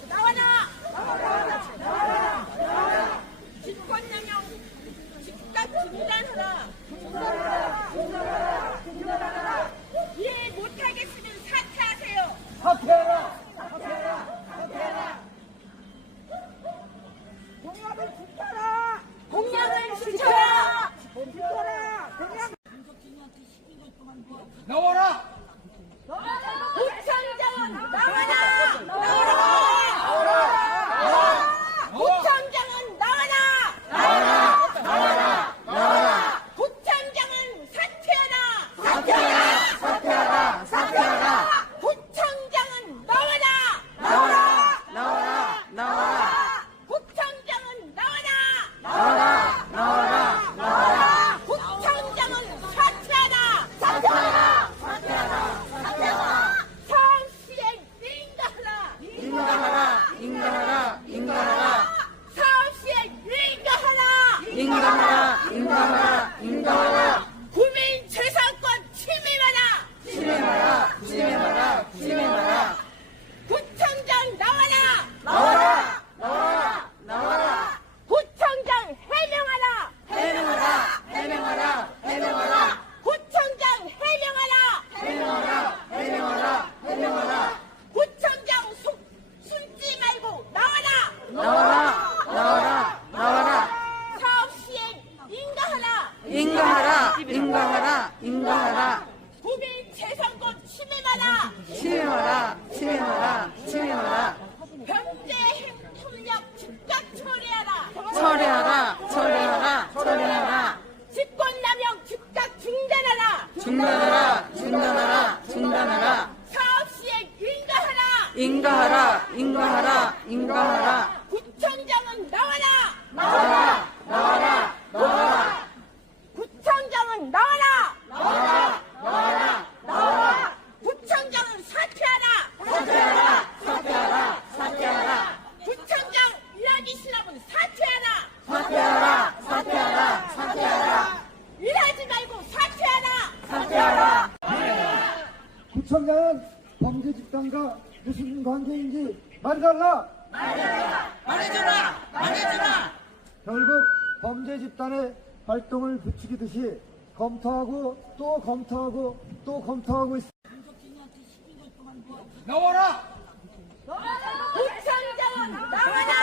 ¡Estaban 말해달라! 말해달라! 말해주라! 말해주라! 결국 범죄 집단의 활동을 부추기듯이 검토하고 또 검토하고 또 검토하고 있습니다. 나와라! 나와라! 우창자원 나와라!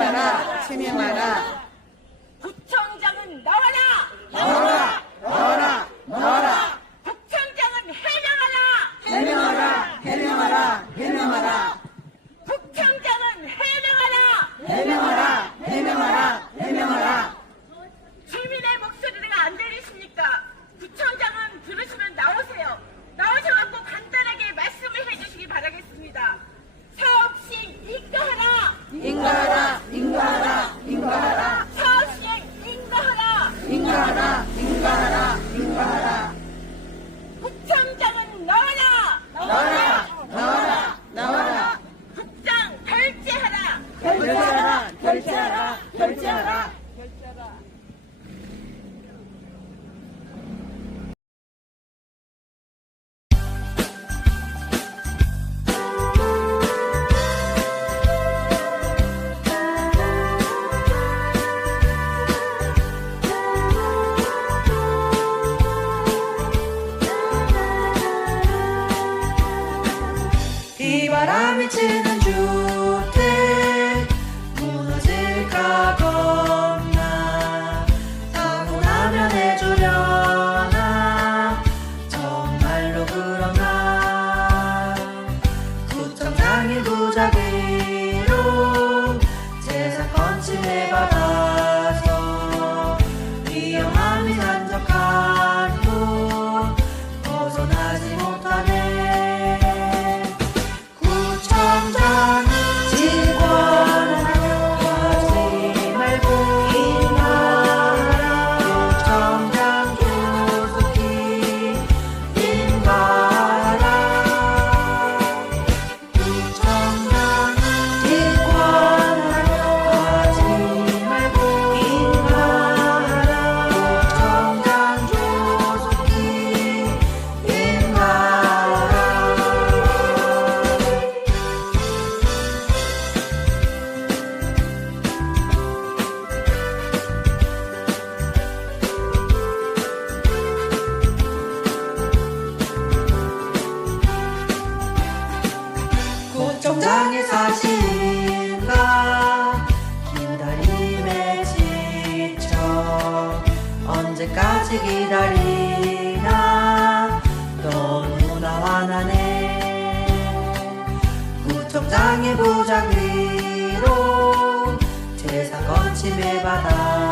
체념하라 체념하라. 구청장은 나와라 나와라 나와라 나와라 구청장은 해명하라! 해명하라 해명하라 해명하라. 구청장은 해명하라! 해명하라 해명하라 해명하라. 주민의 목소리 ಧಿಂಗಾರ ಧಿಂಗಾರ 땅의 부자가 언제까지 기다리나? 또 누나 화나네. 구청장의 부장 위로 제사 거침의 받아